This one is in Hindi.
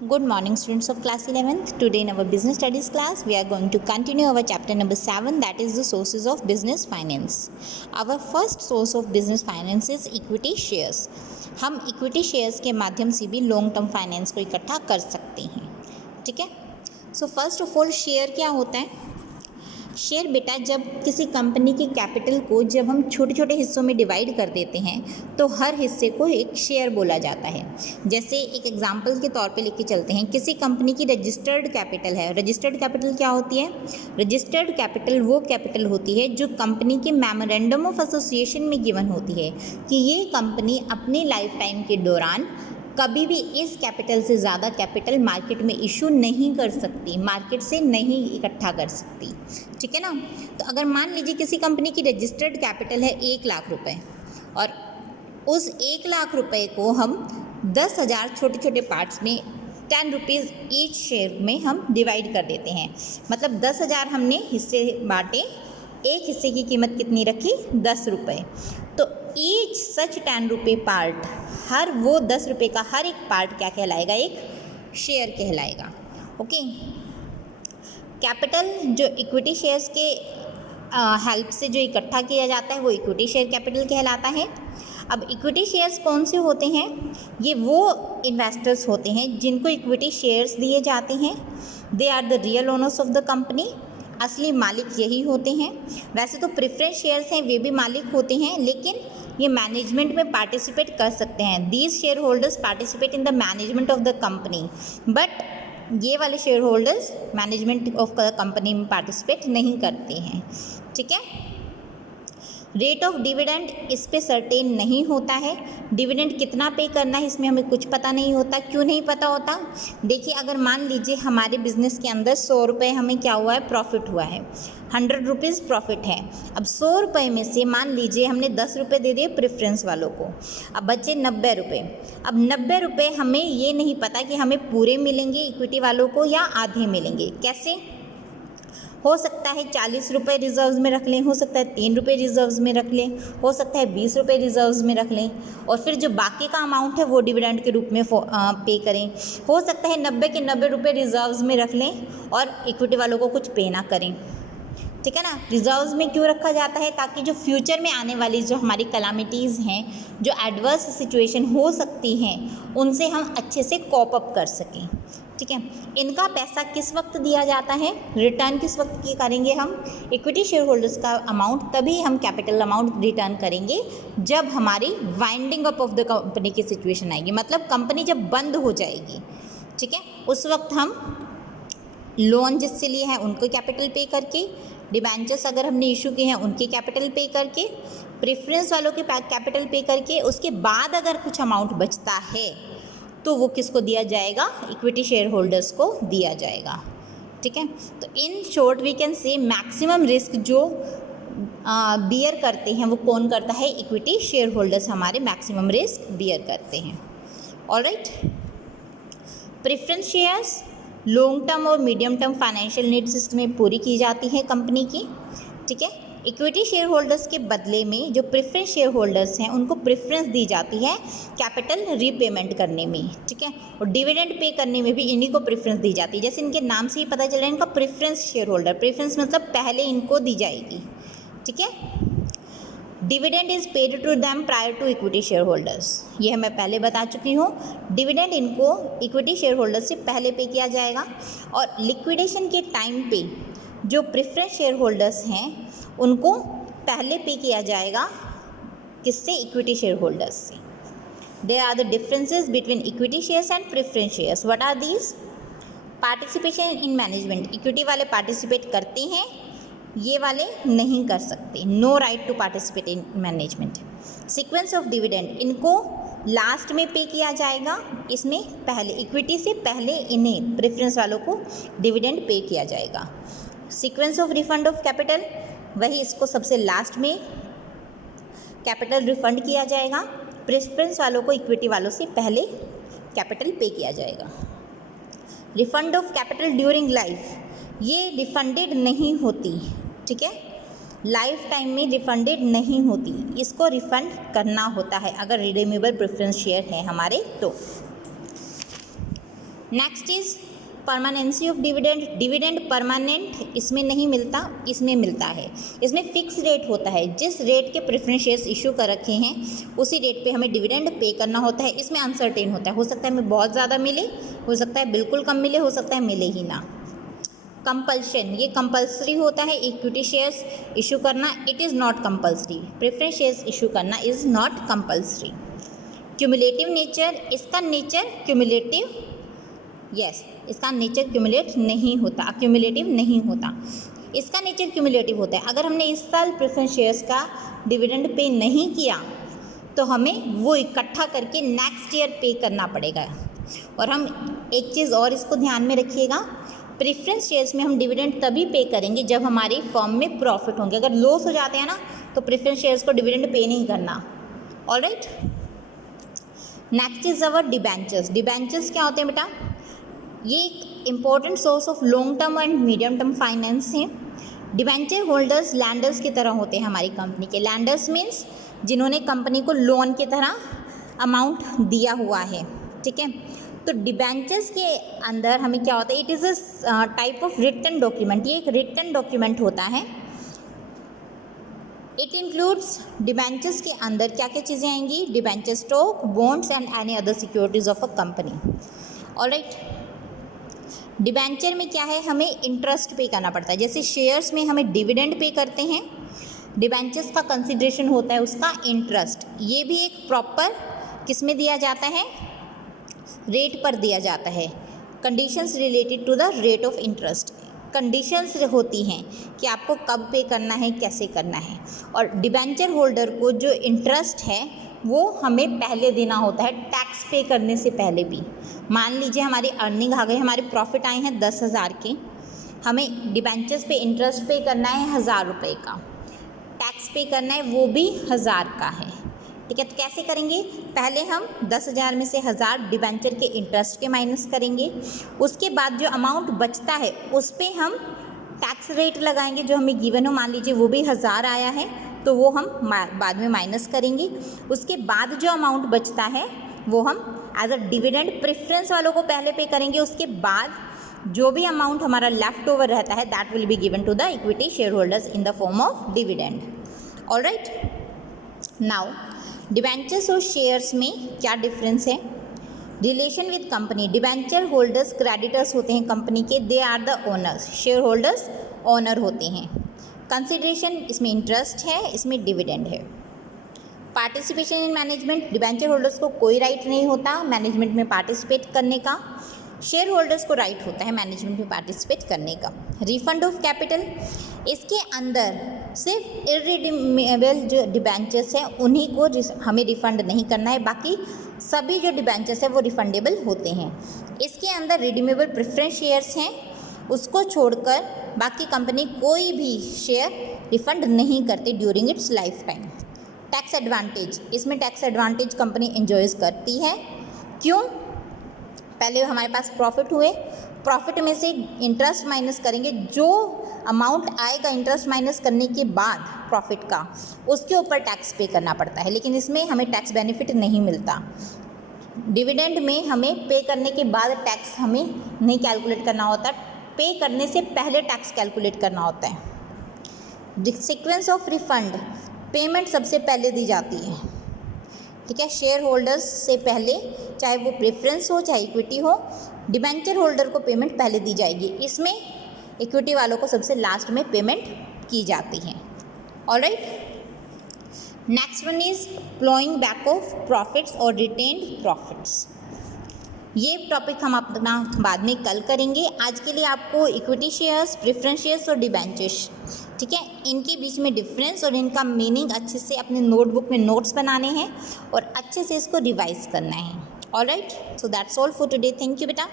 Good morning, students of class 11th. Today in our business studies class, we are going to continue our chapter number 7, that is the sources of business finance. Our first source of business finance is equity shares. हम इक्विटी शेयर्स के माध्यम से भी लॉन्ग टर्म फाइनेंस को इकट्ठा कर सकते हैं. ठीक है. So first of all share क्या होता है? शेयर बेटा जब किसी कंपनी की कैपिटल को जब हम छोटे छोटे हिस्सों में डिवाइड कर देते हैं तो हर हिस्से को एक शेयर बोला जाता है. जैसे एक एग्जांपल के तौर पे लेके चलते हैं, किसी कंपनी की रजिस्टर्ड कैपिटल है. रजिस्टर्ड कैपिटल क्या होती है? रजिस्टर्ड कैपिटल वो कैपिटल होती है जो कंपनी के मेमोरेंडम ऑफ एसोसिएशन में गिवन होती है कि ये कंपनी अपनी लाइफ टाइम के दौरान कभी भी इस कैपिटल से ज़्यादा कैपिटल मार्केट में इशू नहीं कर सकती, मार्केट से नहीं इकट्ठा कर सकती. ठीक है ना. तो अगर मान लीजिए किसी कंपनी की रजिस्टर्ड कैपिटल है 1 लाख रुपए और उस 1 लाख रुपए को हम 10,000 छोटे छोटे पार्ट्स में 10 रुपीज़ ईच शेयर में हम डिवाइड कर देते हैं. मतलब 10,000 हमने हिस्से बांटे, एक हिस्से की कीमत कितनी रखी? 10 रुपये. तो ईच सच 10 रुपये पार्ट, हर वो 10 रुपये का हर एक पार्ट क्या कहलाएगा? एक शेयर कहलाएगा. ओके. कैपिटल जो इक्विटी शेयर्स के हेल्प से जो इकट्ठा किया जाता है वो इक्विटी शेयर कैपिटल कहलाता है. अब इक्विटी शेयर्स कौन से होते हैं? ये वो इन्वेस्टर्स होते हैं जिनको इक्विटी शेयर्स दिए जाते हैं. They are the real owners of the company. असली मालिक यही होते हैं. वैसे तो प्रेफरेंस शेयर्स हैं वे भी मालिक होते हैं, लेकिन ये मैनेजमेंट में पार्टिसिपेट कर सकते हैं. These share holders participate in the management of the company, but ये वाले share holders management of the company में पार्टिसिपेट नहीं करते हैं. ठीक है. रेट ऑफ डिविडेंड इस पे सर्टेन नहीं होता है. डिविडेंड कितना पे करना है इसमें हमें कुछ पता नहीं होता. क्यों नहीं पता होता? देखिए, अगर मान लीजिए हमारे बिजनेस के अंदर 100 रुपये हमें क्या हुआ है? प्रॉफिट हुआ है. 100 रुपीज़ प्रॉफिट है. अब 100 रुपये में से मान लीजिए हमने 10 रुपये दे दिए प्रेफरेंस वालों को, अब बचे 90 रुपये. अब 90 रुपये हमें ये नहीं पता कि हमें पूरे मिलेंगे इक्विटी वालों को या आधे मिलेंगे. कैसे? हो सकता है 40 रुपये रिजर्व्स में रख लें, हो सकता है 3 रुपये रिजर्व्स में रख लें, हो सकता है 20 रुपये रिजर्व्स में रख लें और फिर जो बाकी का अमाउंट है वो डिविडेंड के रूप में पे करें. हो सकता है 90 के 90 रुपये रिजर्व्स में रख लें और इक्विटी वालों को कुछ पे ना करें. ठीक है ना. रिजर्व्स में क्यों रखा जाता है? ताकि जो फ्यूचर में आने वाली जो हमारी कलामिटीज़ हैं, जो एडवर्स सिचुएशन हो सकती हैं, उनसे हम अच्छे से कॉप अप कर सकें. ठीक है. इनका पैसा किस वक्त दिया जाता है? रिटर्न किस वक्त की करेंगे हम? इक्विटी शेयर होल्डर्स का अमाउंट तभी हम कैपिटल अमाउंट रिटर्न करेंगे जब हमारी winding up of the company की सिचुएशन आएगी. मतलब कंपनी जब बंद हो जाएगी. ठीक है. उस वक्त हम लोन जिससे लिए हैं उनको कैपिटल पे करके, डिबेंचर्स अगर हमने इशू किए हैं उनके कैपिटल पे करके, प्रेफरेंस वालों के कैपिटल पे करके, उसके बाद अगर कुछ अमाउंट बचता है तो वो किसको दिया जाएगा? इक्विटी शेयर होल्डर्स को दिया जाएगा. ठीक है. तो in short we can say maximum risk जो बियर करते हैं वो कौन करता है? इक्विटी शेयर होल्डर्स हमारे मैक्सिमम रिस्क बियर करते हैं. Alright. Preference shares long term और मीडियम टर्म फाइनेंशियल नीड्स में पूरी की जाती है कंपनी की. ठीक है. इक्विटी शेयर होल्डर्स के बदले में जो प्रेफरेंस शेयर होल्डर्स हैं उनको प्रेफरेंस दी जाती है कैपिटल रीपेमेंट करने में. ठीक है. और डिविडेंड पे करने में भी इन्हीं को प्रेफरेंस दी जाती है. जैसे इनके नाम से ही पता चल रहा है इनका प्रेफरेंस शेयर होल्डर. प्रेफरेंस मतलब पहले इनको दी जाएगी. ठीक है. Dividend is paid to them prior to equity share holders. यह मैं पहले बता चुकी हूँ. डिविडेंड इनको इक्विटी शेयर होल्डर्स से पहले पे किया जाएगा और लिक्विडेशन के टाइम पे जो प्रेफरेंस शेयर होल्डर्स हैं उनको पहले पे किया जाएगा. किससे? इक्विटी शेयर होल्डर्स से. There are the differences between equity shares and preference shares. What are these? Participation in management. इक्विटी वाले पार्टिसिपेट करते हैं, ये वाले नहीं कर सकते. No right to participate in management. Sequence of dividend इनको लास्ट में पे किया जाएगा. इसमें पहले इक्विटी से पहले इन्हें प्रेफरेंस वालों को डिविडेंड पे किया जाएगा. Sequence of refund of capital वही इसको सबसे लास्ट में कैपिटल रिफंड किया जाएगा. प्रेफरेंस वालों को इक्विटी वालों से पहले कैपिटल पे किया जाएगा. Refund of capital during life ये रिफंडेड नहीं होती. ठीक है. लाइफ टाइम में रिफंडेड नहीं होती, इसको रिफंड करना होता है अगर रिडीमेबल प्रेफरेंस शेयर है हमारे तो. Next is permanency of dividend. Dividend permanent इसमें नहीं मिलता, इसमें मिलता है। इसमें फिक्स रेट होता है, जिस रेट के प्रेफरेंस शेयर्स इशू कर रखे हैं उसी रेट पे हमें डिविडेंड पे करना होता है। इसमें अनसर्टेन होता है, हो सकता है हमें बहुत ज़्यादा मिले, हो सकता है बिल्कुल कम मिले, हो सकता है मिले ही ना। कंपल्शन, ये कंपल्सरी होता है इक्विटी शेयर्स इशू करना, it is not compulsory. Preference shares issue करना is not compulsory. Cumulative nature, इसका नेचर क्यूमुलेटिव, यस इसका नेचर क्यूमुलेट नहीं होता, अक्यूमुलेटिव नहीं होता, इसका नेचर क्यूमुलेटिव होता है। अगर हमने इस साल प्रेफरेंस शेयर्स का डिविडेंड पे नहीं किया तो हमें वो इकट्ठा करके नेक्स्ट ईयर पे करना पड़ेगा। और हम एक चीज़ और इसको ध्यान में रखिएगा, प्रेफरेंस शेयर्स में हम डिविडेंड तभी पे करेंगे जब हमारी फर्म में प्रॉफिट होंगे। अगर लॉस हो जाते हैं ना तो प्रेफरेंस शेयर्स को डिविडेंड पे नहीं करना। Alright, next is our debentures. Debentures क्या होते हैं बेटा? ये एक important source of long term and medium term finance है। डिबेंचर होल्डर्स लैंडर्स की तरह होते हैं हमारी कंपनी के। लैंडर्स मीन्स जिन्होंने कंपनी को लोन की तरह अमाउंट दिया हुआ है, ठीक है। तो डिबेंचर्स के अंदर हमें क्या होता है, it is a type of written document, ये एक रिटन डॉक्यूमेंट होता है। इट इंक्लूड्स, डिबेंचर्स के अंदर क्या क्या चीज़ें आएंगी? Debenture stock, bonds and any other securities of a company. Alright, debenture में क्या है, हमें इंटरेस्ट पे करना पड़ता है। जैसे शेयर्स में हमें डिविडेंड पे करते हैं, डिबेंचर्स का कंसिडरेशन होता है उसका इंटरेस्ट। ये भी एक प्रॉपर किस में दिया जाता है? रेट पर दिया जाता है। Conditions related to the rate of interest, conditions होती हैं कि आपको कब पे करना है, कैसे करना है। और डिबेंचर होल्डर को जो इंटरेस्ट है वो हमें पहले देना होता है, टैक्स पे करने से पहले भी। मान लीजिए हमारी अर्निंग आ गई, हमारे प्रॉफिट आए हैं 10,000 के, हमें डिबेंचर्स पे इंटरेस्ट पे करना है 1,000 रुपये का, टैक्स पे करना है वो भी 1,000 का है, ठीक है। तो कैसे करेंगे? पहले हम 10,000 में से 1,000 डिबेंचर के इंटरेस्ट के माइनस करेंगे, उसके बाद जो अमाउंट बचता है उस पर हम टैक्स रेट लगाएंगे जो हमें गिवन हो। मान लीजिए वो भी 1,000 आया है तो वो हम बाद में माइनस करेंगे। उसके बाद जो अमाउंट बचता है वो हम एज अ डिविडेंड प्रेफरेंस वालों को पहले पे करेंगे। उसके बाद जो भी अमाउंट हमारा लेफ्ट ओवर रहता है that will be given to the equity share holders in the form of dividend. Alright, now debentures और शेयर्स में क्या डिफरेंस है? Relation with company, debenture holders creditors होते हैं कंपनी के, they are the owners, share holders owner होते हैं। कंसिडरेशन, इसमें इंटरेस्ट है, इसमें डिविडेंड है। Participation in management, debenture holders को कोई राइट नहीं होता मैनेजमेंट में पार्टिसिपेट करने का, शेयर होल्डर्स को राइट होता है मैनेजमेंट में पार्टिसिपेट करने का। रिफंड ऑफ कैपिटल, इसके अंदर सिर्फ इररिडीमेबल जो डिबेंचर्स हैं उन्हीं को हमें रिफंड नहीं करना है, बाकी सभी जो डिबेंचर्स हैं वो रिफंडेबल होते हैं। इसके अंदर रिडीमेबल प्रेफरेंस शेयर्स हैं, उसको छोड़कर बाकी कंपनी कोई भी शेयर रिफंड नहीं करती during its life time. Tax advantage, इसमें टैक्स एडवांटेज कंपनी एंजॉयज करती है। क्यों? पहले हमारे पास प्रॉफिट हुए, प्रॉफिट में से इंटरेस्ट माइनस करेंगे, जो अमाउंट आएगा इंटरेस्ट माइनस करने के बाद प्रॉफिट का उसके ऊपर टैक्स पे करना पड़ता है, लेकिन इसमें हमें टैक्स बेनिफिट नहीं मिलता। डिविडेंड में हमें पे करने के बाद टैक्स हमें नहीं कैलकुलेट करना होता, पे करने से पहले टैक्स कैलकुलेट करना होता है। सीक्वेंस ऑफ रिफंड, पेमेंट सबसे पहले दी जाती है, ठीक है, शेयर होल्डर्स से पहले, चाहे वो प्रेफरेंस हो चाहे इक्विटी हो, डिबेंचर होल्डर को पेमेंट पहले दी जाएगी। इसमें इक्विटी वालों को सबसे लास्ट में पेमेंट की जाती है। Alright, next one is ploughing back of profits और रिटेन्ड प्रॉफिट्स। ये टॉपिक हम अपना बाद में कल करेंगे। आज के लिए आपको इक्विटी शेयर्स, प्रेफरेंस शेयर्स और डिबेंचर्स, ठीक है, इनके बीच में डिफरेंस और इनका मीनिंग अच्छे से अपने नोटबुक में नोट्स बनाने हैं और अच्छे से इसको रिवाइज करना है। Alright, so that's all for today. Thank you बेटा।